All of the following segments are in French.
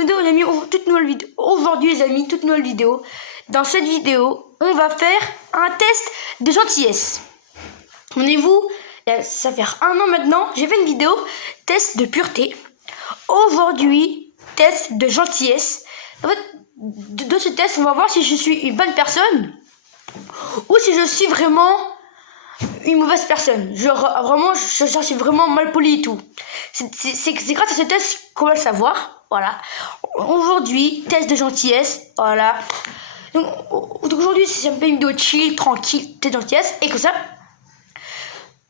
vidéo, les amis, toute nouvelle vidéo. Aujourd'hui, les amis, toute nouvelle vidéo. Dans cette vidéo, on va faire un test de gentillesse. Souvenez-vous, ça fait un an maintenant, j'ai fait une vidéo test de pureté. Aujourd'hui, test de gentillesse. En fait, dans ce test, on va voir si je suis une bonne personne ou si je suis vraiment une mauvaise personne. Genre, vraiment, je suis vraiment mal poli et tout. C'est grâce à ce test qu'on va le savoir. Voilà. Aujourd'hui, test de gentillesse. Voilà. Donc aujourd'hui, c'est un peu une vidéo chill, tranquille, test de gentillesse. Et comme ça.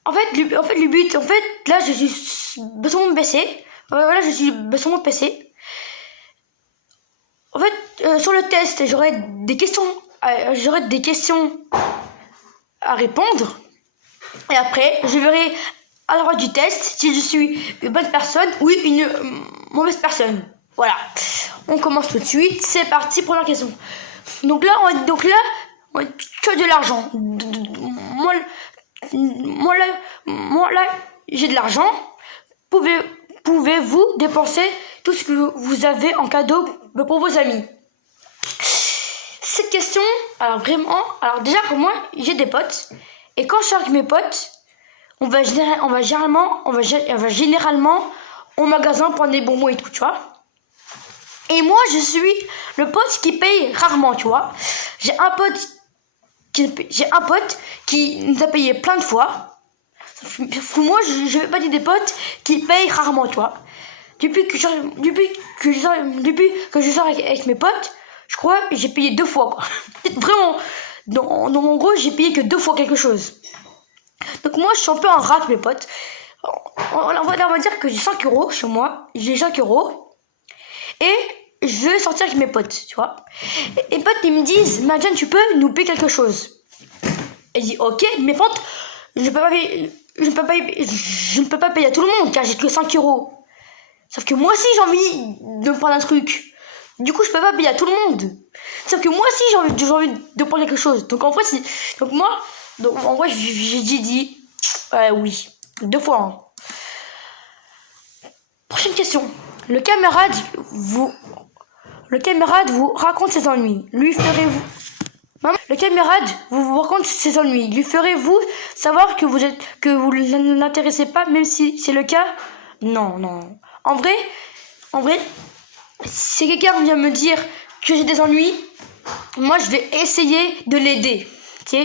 En fait, le but, là, je suis sur mon PC. Voilà, je suis sur mon PC. En fait, sur le test, j'aurai des questions à répondre. Et après, je verrai à la fin du test si je suis une bonne personne ou une mauvaise personne. Voilà. On commence tout de suite. C'est parti, première question. Donc là, on que de l'argent. Moi là, j'ai de l'argent. Pouvez-vous dépenser tout ce que vous avez en cadeau pour vos amis? Cette question, alors déjà pour moi, j'ai des potes. Et quand je suis avec mes potes, on va généralement au magasin prendre des bonbons et tout, tu vois. Et moi, je suis le pote qui paye rarement, tu vois. J'ai un pote qui nous a payé plein de fois. Moi, je vais pas dire des potes qui payent rarement, tu vois. Depuis que je sors avec mes potes, je crois que j'ai payé 2 fois, quoi. Vraiment. Dans mon gros, j'ai payé que 2 fois quelque chose. Donc moi, je suis un peu un rat avec mes potes. On va dire que j'ai 5 € chez moi. J'ai 5 €. Et je vais sortir avec mes potes, tu vois. Et mes potes, ils me disent, Marjane, tu peux nous payer quelque chose? Et je dis, ok, mes potes, je ne peux pas payer à tout le monde, car j'ai que 5 €. Sauf que moi aussi, j'ai envie de me prendre un truc. Du coup, je peux pas payer à tout le monde. Sauf que moi aussi, j'ai envie de prendre quelque chose. Donc en vrai, j'ai dit oui. 2 fois. Hein. Prochaine question. Le camarade vous raconte ses ennuis. Lui ferez-vous... Le camarade vous raconte ses ennuis. Lui ferez-vous savoir que vous ne l'intéressez pas, même si c'est le cas? Non. En vrai, si quelqu'un vient me dire que j'ai des ennuis, moi je vais essayer de l'aider. Ok?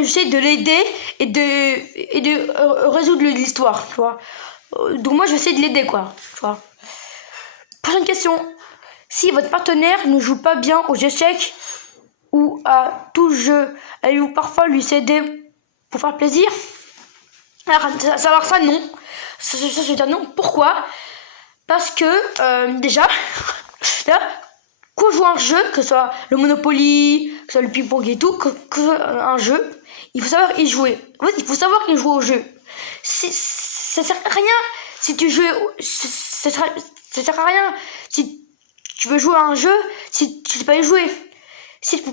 J'essaie de l'aider et de résoudre l'histoire, tu vois. Donc moi je vais essayer de l'aider, quoi. Tu vois. Prochaine question. Si votre partenaire ne joue pas bien aux échecs ou à tout jeu, allez-vous parfois lui céder pour faire plaisir? Alors ça non. Ça je vais dire non. Pourquoi? Parce que déjà, là, quand on joue un jeu, que ce soit le Monopoly, que ce soit le ping-pong et tout, que ce soit un jeu, il faut savoir y jouer. En fait, il faut savoir y jouer au jeu. Ça sert à rien si tu joues. Ça sert à rien si tu veux jouer à un jeu si tu sais pas y jouer. Si tu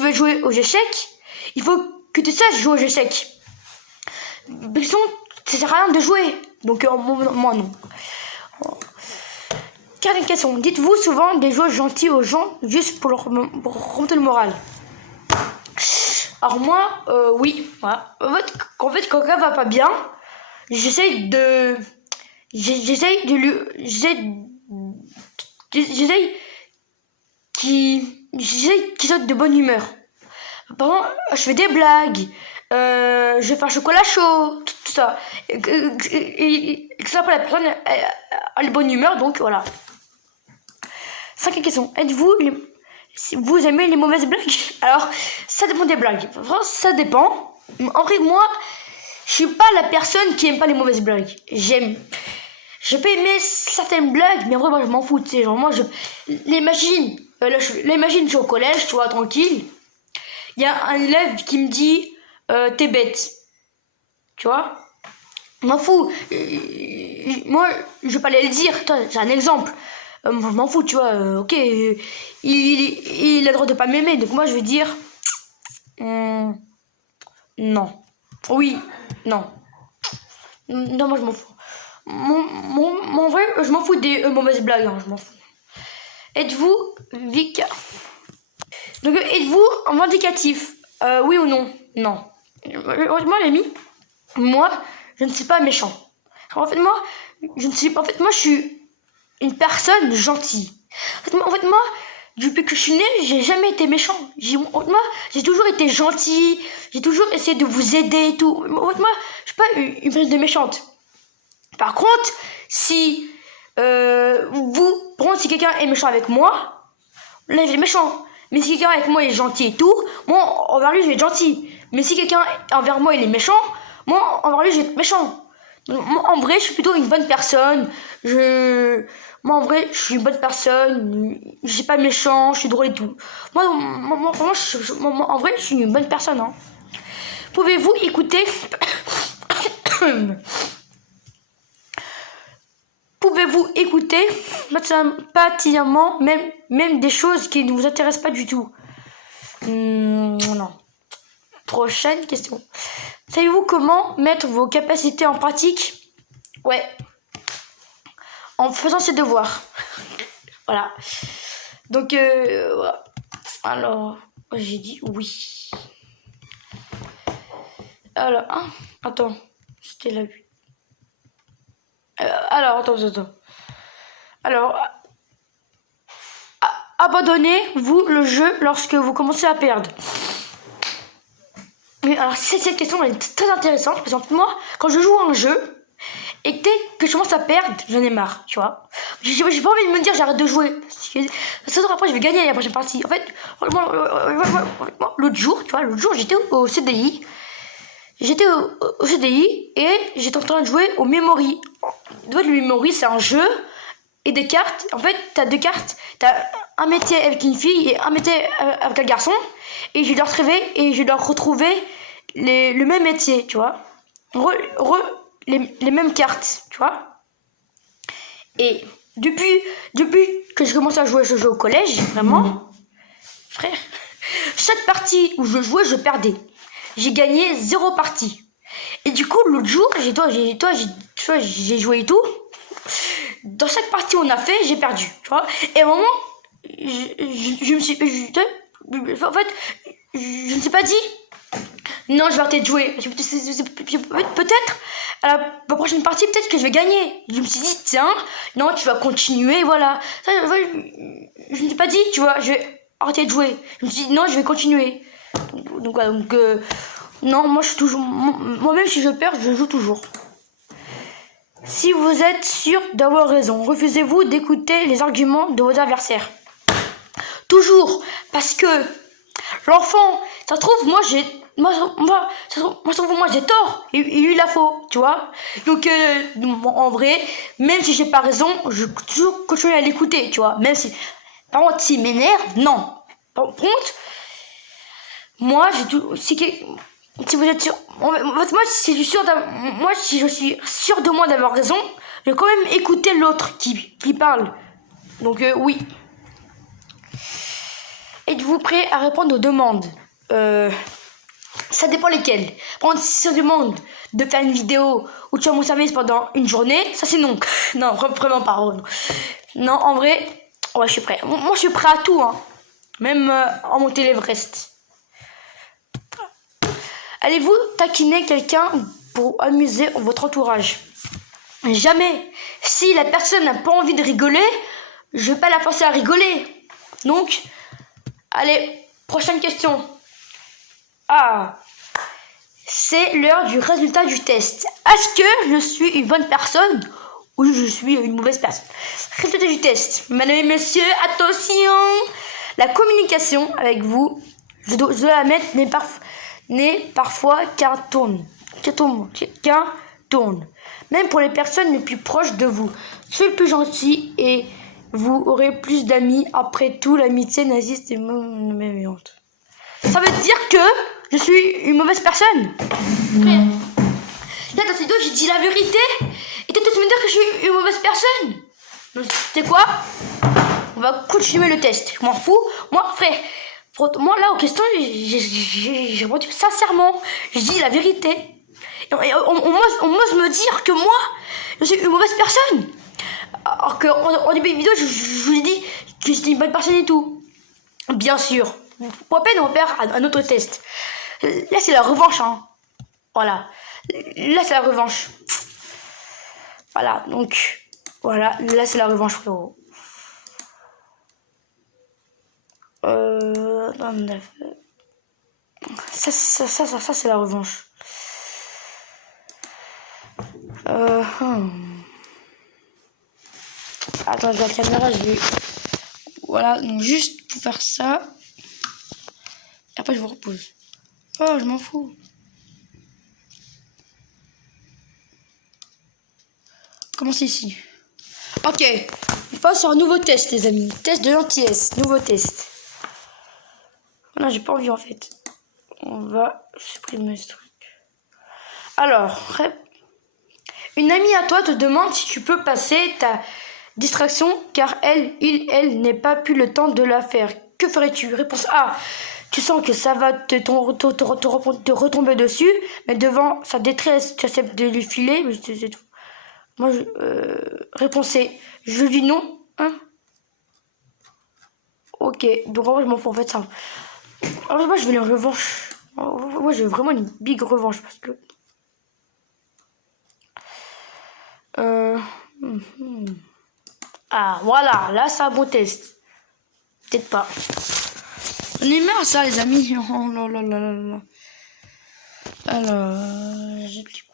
veux jouer aux échecs, il faut que tu saches jouer aux échecs. Sinon, ça sert à rien de jouer. Donc moi non. Quatrième question. Dites-vous souvent des choses gentilles aux gens juste pour remonter le moral? Alors moi, oui. Voilà. En fait, quand quelqu'un va pas bien, j'essaye qu'il soit de bonne humeur. Par exemple, je fais des blagues, je fais un chocolat chaud, tout ça. Et que ça, pour la personne, elle a de bonne humeur, donc voilà. 5e question. Vous aimez les mauvaises blagues? Alors, ça dépend des blagues. Franchement, ça dépend. En vrai, moi, je suis pas la personne qui aime pas les mauvaises blagues. Je peux aimer certaines blagues, mais en vrai, moi, je m'en fous. Tu sais, genre, moi, je l'imagine. Je suis au collège, tu vois, tranquille. Il y a un élève qui me dit t'es bête. Tu vois? Je m'en fous. Moi, je vais pas aller le dire. J'ai un exemple. Je m'en fous, tu vois. Ok. Il a le droit de pas m'aimer. Donc moi, je vais dire non. Oui. Non. Non, moi, je m'en fous. En vrai, je m'en fous des mauvaises blagues, hein, je m'en fous. Êtes-vous Vika? Donc, êtes-vous vindicatif? Oui ou non? Non. Moi, l'ami, moi, je ne suis pas méchant. En fait, moi, je suis une personne gentille. En fait, moi, depuis que je suis née, j'ai jamais été méchant. Moi, j'ai toujours été gentil. J'ai toujours essayé de vous aider et tout. En fait, moi, je suis pas une personne de méchante. Par contre, si si quelqu'un est méchant avec moi, là, il est méchant. Mais si quelqu'un avec moi est gentil et tout, moi, envers lui, je vais être gentil. Mais si quelqu'un envers moi, il est méchant, moi, envers lui, je vais être méchant. Moi, en vrai, je suis plutôt une bonne personne. Moi, en vrai, je suis une bonne personne. Je suis pas méchant, je suis drôle et tout. Moi en vrai, je suis une bonne personne. Hein. Pouvez-vous écouter... Pouvez-vous écouter sympathiquement même des choses qui ne vous intéressent pas du tout? Non. Prochaine question. Savez-vous comment mettre vos capacités en pratique? Ouais. En faisant ses devoirs. Voilà. Donc, voilà. Alors, j'ai dit oui. Alors, attends. C'était la 8. Alors, attends. Alors, abandonnez-vous le jeu lorsque vous commencez à perdre? Mais alors, cette question elle est très intéressante parce qu'en fait, moi, quand je joue à un jeu et dès que je commence à perdre, j'en ai marre, tu vois. J'ai pas envie de me dire j'arrête de jouer. Parce que après, je vais gagner la prochaine partie. En fait, l'autre jour, j'étais au CDI. J'étais au CDI et j'étais en train de jouer au Memory. Le Memory, c'est un jeu et des cartes. En fait, t'as 2 cartes. T'as un métier avec une fille et un métier avec un garçon. Et je dois retrouver le même métier, tu vois. Les mêmes cartes, tu vois. Et depuis que je commence à jouer ce jeu au collège, vraiment, frère, chaque partie où je jouais, je perdais. J'ai gagné 0 partie. Et du coup, l'autre jour, j'ai joué et tout. Dans chaque partie qu'on a fait, j'ai perdu, tu vois. Et à un moment, je me suis... en fait, je ne suis pas dit... Non, je vais arrêter de jouer. Peut-être, à la prochaine partie, peut-être que je vais gagner. Je me suis dit, tiens, non, tu vas continuer, voilà. Je ne me suis pas dit, tu vois, je vais arrêter de jouer. Je me suis dit, non, je vais continuer. Donc, non, moi, je suis toujours... Moi-même, si je perds, je joue toujours. Si vous êtes sûr d'avoir raison, refusez-vous d'écouter les arguments de vos adversaires? Toujours, parce que l'enfant, ça se trouve, moi j'ai tort, et lui il a faux, tu vois. Donc en vrai, même si j'ai pas raison, je toujours continuer à l'écouter, tu vois. Même si, par contre, s'il m'énerve, non. Par contre, moi si vous êtes sûr, si je suis sûr de moi d'avoir raison, je vais quand même écouter l'autre qui parle. Donc oui. Êtes-vous prêt à répondre aux demandes? Ça dépend lesquelles. Par exemple, si ça demande de faire une vidéo où tu as mon service pendant une journée, ça c'est non. Non, vraiment pas. Non, en vrai, ouais, je suis prêt. Moi, je suis prêt à tout, hein. Même en monter l'Everest. Allez-vous taquiner quelqu'un pour amuser votre entourage? Jamais. Si la personne n'a pas envie de rigoler, je vais pas la forcer à rigoler. Donc, allez, prochaine question. C'est l'heure du résultat du test. Est-ce que je suis une bonne personne ou je suis une mauvaise personne? Résultat du test. Mesdames et messieurs, attention. La communication avec vous, je dois la mettre, n'est parfois qu'un tourne. Même pour les personnes les plus proches de vous. Soyez le plus gentil et vous aurez plus d'amis. Après tout, l'amitié n'existe mémente. Ça veut dire que je suis une mauvaise personne. Frère, là dans ces deux, j'ai dit la vérité. Et toi, tu me dire que je suis une mauvaise personne. Donc, tu sais quoi? On va continuer le test. Je m'en fous. Moi, frère, moi là aux questions, j'ai répondu sincèrement. J'ai dit la vérité. On m'ose me dire que moi, je suis une mauvaise personne. Alors qu'en début de vidéo, je vous ai dit que j'étais une bonne personne et tout. Bien sûr. Pour à peine, on va faire un autre test. Là, c'est la revanche, hein. Voilà. Là, c'est la revanche. Voilà, donc... Voilà, là, c'est la revanche, frérot. Ça, c'est la revanche. Attends, la caméra, je vais... Voilà, donc juste pour faire ça. Et après, je vous repose. Oh, je m'en fous. Commencez ici. Ok, on passe sur un nouveau test, les amis. Test de gentillesse, nouveau test. Non, j'ai pas envie, en fait. On va supprimer ce truc. Alors, une amie à toi te demande si tu peux passer ta distraction car elle n'est pas pu le temps de la faire. Que ferais-tu? Réponse A. Tu sens que ça va te retomber dessus, mais devant sa détresse, tu acceptes de lui filer, mais c'est tout. Moi, réponse C. Je dis non. Hein? Ok, donc en vrai, je m'en fous en fait ça. Alors, moi, je veux une revanche. Moi, je veux vraiment une big revanche parce que. Ah, voilà, là, c'est un bon test. Peut-être pas. On est marre, ça, les amis. Oh là là là là là. Alors, j'ai plus.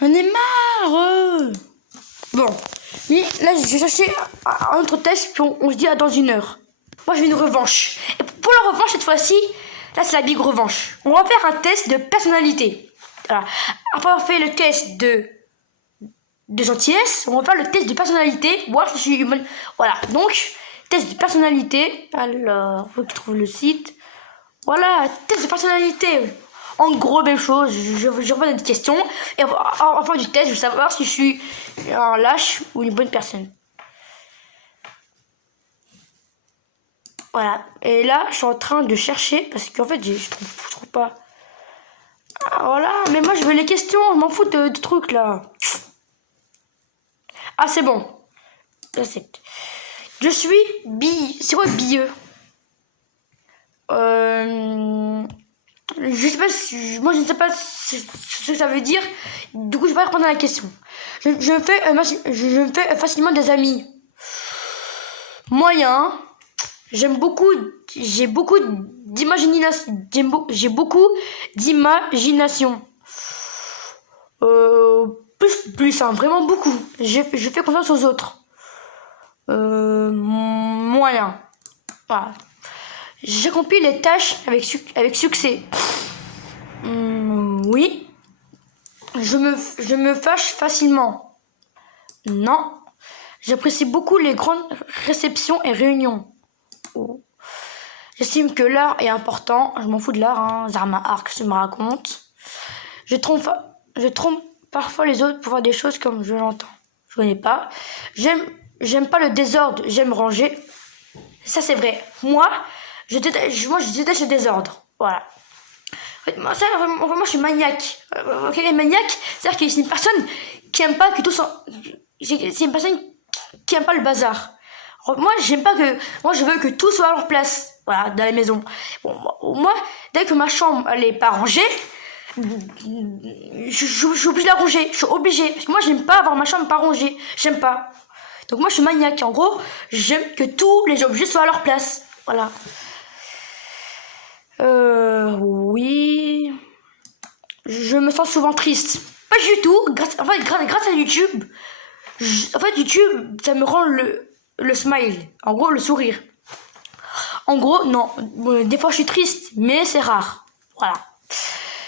On est marre. Bon, mais là, je vais chercher un autre test, puis on se dit à dans une heure. Moi, je veux une revanche. Et pour la revanche, cette fois-ci, là, c'est la big revanche. On va faire un test de personnalité. Voilà. Après avoir fait le test de gentillesse, on va faire le test de personnalité. Voir si je suis humaine. Voilà, donc, test de personnalité. Alors, faut que je trouve le site. Voilà, test de personnalité. En gros, même chose, je repose des questions. Et en fin du test, je veux savoir si je suis un lâche ou une bonne personne. Voilà. Et là, je suis en train de chercher parce qu'en fait, je trouve pas. Ah, voilà. Mais moi, je veux les questions. Je m'en fous de trucs là. Ah, c'est bon. J'accepte. Je suis C'est quoi billeux? Je sais pas moi je ne sais pas ce que ça veut dire. Du coup je vais pas répondre à la question. Je me fais facilement des amis. Moyen. J'ai beaucoup d'imagination. J'ai beaucoup d'imagination. Plus hein, vraiment beaucoup. Je fais confiance aux autres. Moyen. Voilà. J'accomplis les tâches avec succès. Oui. Je me fâche facilement. Non. J'apprécie beaucoup les grandes réceptions et réunions. Oh. J'estime que l'art est important. Je m'en fous de l'art, hein. Zarma Arc, je me raconte. Je trompe parfois les autres pour faire des choses comme je l'entends. Je connais pas. J'aime pas le désordre. J'aime ranger. Ça c'est vrai. Moi, je déteste le désordre. Voilà. Moi, je suis maniaque. Okay, maniaque, c'est-à-dire que c'est une personne qui aime pas que tout soit. C'est une personne qui aime pas le bazar. Moi, je veux que tout soit à leur place. Voilà, dans la maison. Bon, moi, dès que ma chambre elle est pas rangée, je suis obligée de la ranger. Je suis obligée. Parce que moi, j'aime pas avoir ma chambre pas rangée. J'aime pas. Donc moi, je suis maniaque. En gros, j'aime que tous les objets soient à leur place. Voilà. Oui. Je me sens souvent triste. Pas du tout. Grâce à YouTube. YouTube, ça me rend le smile. En gros, le sourire. En gros, non. Des fois, je suis triste, mais c'est rare. Voilà.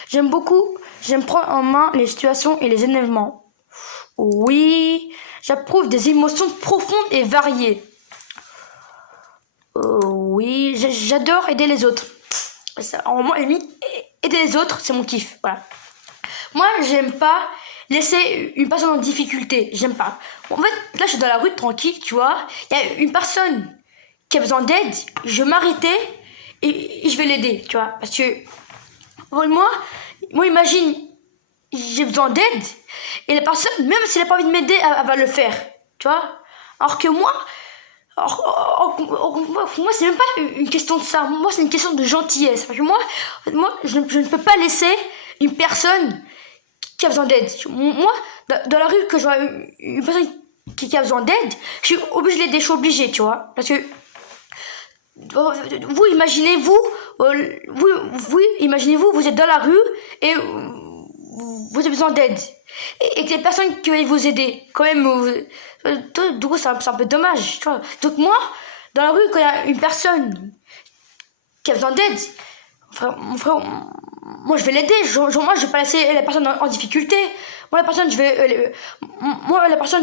J'aime prendre en main les situations et les événements. Oui. J'approuve des émotions profondes et variées. Oui. J'adore aider les autres. En moi, aider les autres, c'est mon kiff. Voilà. Moi, j'aime pas laisser une personne en difficulté. J'aime pas. En fait, là, je suis dans la rue tranquille, tu vois. Il y a une personne qui a besoin d'aide. Je vais m'arrêter et je vais l'aider, tu vois. Parce que moi, imagine, j'ai besoin d'aide et la personne, même si elle n'a pas envie de m'aider, elle va le faire, tu vois. Alors que moi, moi, c'est même pas une question de ça. Moi, c'est une question de gentillesse. Parce que moi je ne peux pas laisser une personne qui a besoin d'aide. Moi, dans la rue, que je vois une personne qui a besoin d'aide, je suis obligée de l'aider, je suis obligée, tu vois. Parce que vous imaginez-vous, vous êtes dans la rue et vous avez besoin d'aide. Et que les personnes qui veulent vous aider, quand même, du coup, c'est un peu dommage, tu vois. Donc moi, dans la rue, quand il y a une personne qui a besoin d'aide, moi je vais l'aider. Moi je vais pas laisser la personne en difficulté. Moi la personne je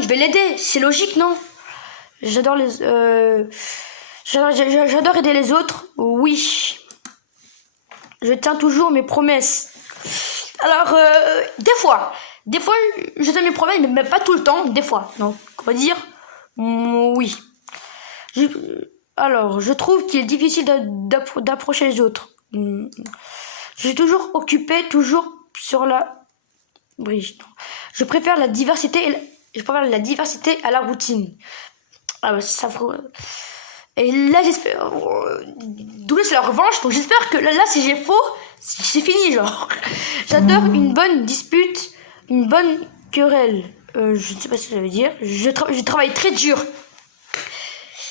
vais l'aider. C'est logique, non? J'adore j'adore aider les autres. Oui, je tiens toujours mes promesses. Alors des fois je tiens mes promesses, mais pas tout le temps. Des fois, donc on va dire oui. Alors je trouve qu'il est difficile d'approcher les autres. Je suis toujours occupée, toujours sur la brige. Je préfère la diversité à la routine. Ah bah, ça. Et là, j'espère. D'où c'est la revanche. Donc j'espère que là, si j'ai faux, c'est fini, genre. J'adore une bonne dispute, une bonne querelle. Je ne sais pas ce que ça veut dire. Je travaille très dur.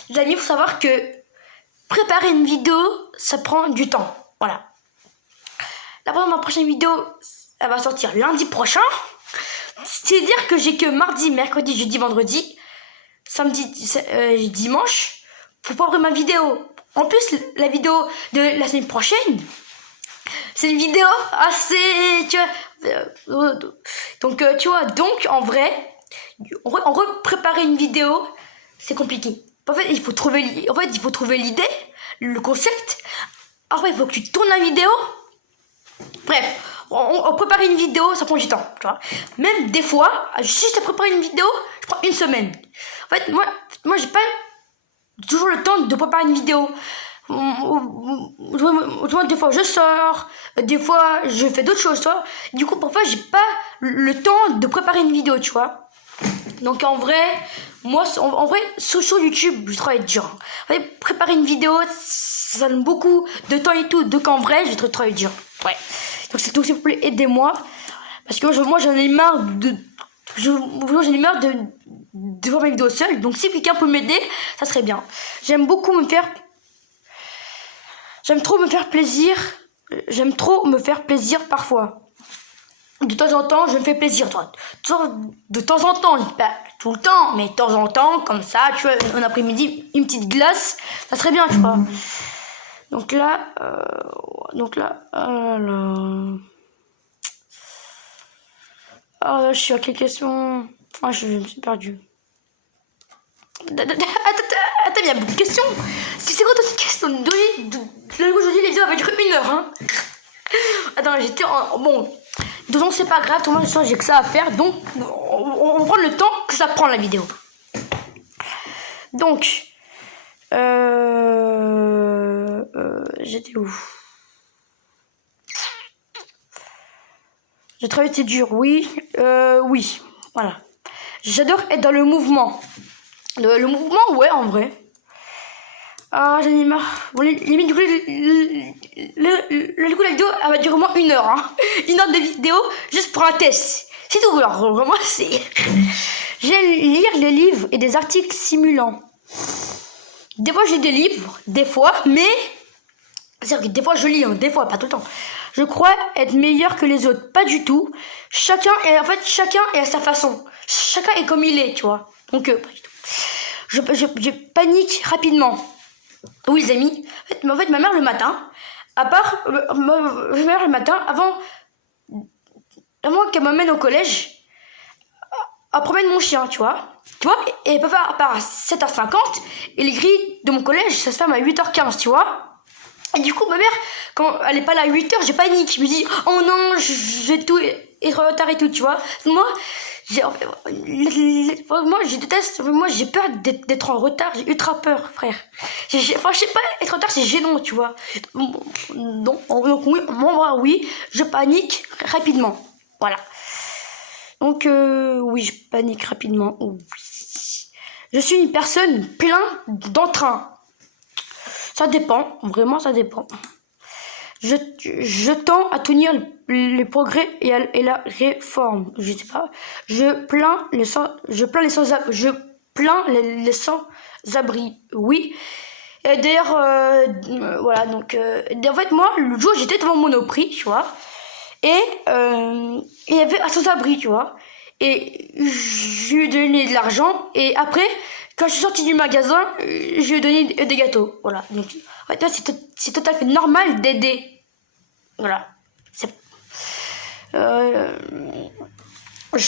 Les amis, il faut savoir que préparer une vidéo, ça prend du temps. Voilà. Là, ma prochaine vidéo, elle va sortir lundi prochain. C'est-à-dire que j'ai que mardi, mercredi, jeudi, vendredi, samedi, dimanche pour préparer ma vidéo. En plus, la vidéo de la semaine prochaine, c'est une vidéo assez, tu vois. Donc, tu vois, en vrai, préparer une vidéo, c'est compliqué. En fait, il faut trouver l'idée, le concept. Après, il faut que tu tournes la vidéo. Bref, on prépare une vidéo, ça prend du temps, tu vois. Même des fois, si je te prépare une vidéo, je prends une semaine. En fait, moi j'ai pas toujours le temps de préparer une vidéo. Des fois je sors, des fois je fais d'autres choses, tu vois. Du coup, parfois j'ai pas le temps de préparer une vidéo, tu vois. Donc en vrai, moi, sur YouTube, je travaille dur. En fait, préparer une vidéo, ça donne beaucoup de temps et tout. Donc en vrai, je travaille dur. Ouais. Donc s'il vous plaît, aidez-moi. Parce que moi, j'en ai marre de voir mes vidéos seule. Donc si quelqu'un peut m'aider, ça serait bien. J'aime trop me faire plaisir parfois. De temps en temps, je me fais plaisir. De temps en temps, pas tout le temps, mais de temps en temps, comme ça, tu vois, un après-midi, une petite glace, ça serait bien, tu vois. Donc là, je suis à quelle question? Ah, je me suis perdue. Attends, il y a beaucoup de questions. C'est quoi cette question? Aujourd'hui, les vidéos avaient duré 1 heure, hein. Attends, j'étais en... Bon, de toute façon, c'est pas grave, tout le monde, j'ai que ça à faire, donc on va prendre le temps que ça prend la vidéo. Donc, j'étais où? J'ai travaillé, c'est dur, oui, voilà. J'adore être dans le mouvement. Le mouvement, ouais, en vrai. Ah, j'en ai marre. Bon, limite, du coup, la vidéo, elle va durer au moins 1 heure. Hein. 1 heure de vidéo, juste pour un test. C'est tout. Alors, vraiment, c'est... J'aime lire les livres et des articles simulants. Des fois, j'ai des livres, des fois, mais... C'est-à-dire que des fois, je lis, hein, des fois, pas tout le temps. Je crois être meilleur que les autres. Pas du tout. Chacun est à sa façon. Chacun est comme il est, tu vois. Donc, pas du tout. Je panique rapidement. Oui, les amis. En fait, ma mère le matin, avant qu'elle m'amène au collège, elle promène mon chien, tu vois. Et elle part à 7h50, et les grilles de mon collège, ça se ferme à 8h15, tu vois. Et du coup, ma mère, quand elle est pas là à 8h, j'ai panique. Je me dis, oh non, je vais tout être en retard et tout, tu vois. Moi, je déteste, moi j'ai peur d'être en retard, j'ai ultra peur, frère. Enfin, je sais pas, être en retard c'est gênant, tu vois. Donc oui, moi, oui, je panique rapidement. Voilà. Donc, oui, je panique rapidement. Oui. Je suis une personne plein d'entrain. Ça dépend, vraiment ça dépend. Je tends à tenir les progrès et la réforme. Je sais pas. Je plains les sans-abri. Oui. Et d'ailleurs, voilà, donc, en fait, moi, le jour, j'étais devant Monoprix, tu vois. Et il y avait un sans-abri, tu vois. Et je lui ai donné de l'argent. Et après, quand je suis sortie du magasin, je lui ai donné des gâteaux. Voilà. Donc, en fait, c'est tout à fait normal d'aider. Voilà. Je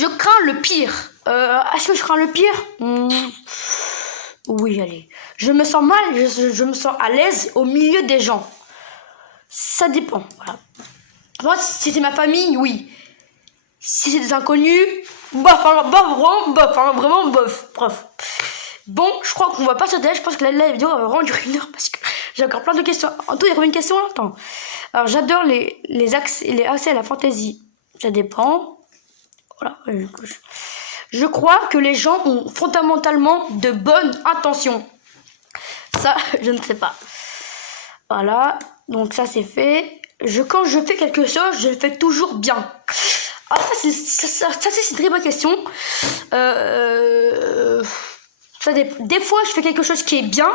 crains le pire. Est-ce que je crains le pire? Oui, allez. Je me sens mal, je me sens à l'aise au milieu des gens. Ça dépend. Voilà. Moi, si c'est ma famille, oui. Si c'est des inconnus, vraiment bof. Bon, je crois qu'on va pas s'arrêter. Je pense que la vidéo va vraiment durer 1 heure parce que j'ai encore plein de questions. En tout, il y a combien de questions là? Attends. Alors, j'adore les accès à la fantaisie. Ça dépend. Voilà. Je crois que les gens ont fondamentalement de bonnes intentions. Ça, je ne sais pas. Voilà. Donc, ça, c'est fait. Quand je fais quelque chose, je le fais toujours bien. Ah, ça, c'est une très bonne question. Des fois, je fais quelque chose qui est bien.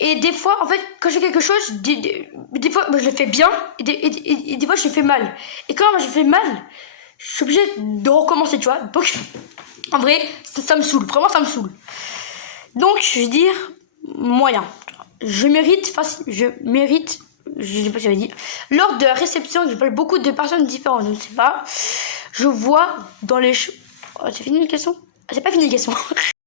Et des fois, en fait, quand je fais quelque chose, des fois, je le fais bien. Et des fois, je le fais mal. Et quand je fais mal, je suis obligée de recommencer, tu vois. Donc, en vrai, ça me saoule. Vraiment, ça me saoule. Donc, je vais dire moyen. Je mérite, je sais pas si j'avais dit, lors de la réception, je parle beaucoup de personnes différentes, je ne sais pas. Je vois dans les... Oh, c'est fini les questions? C'est pas fini les questions.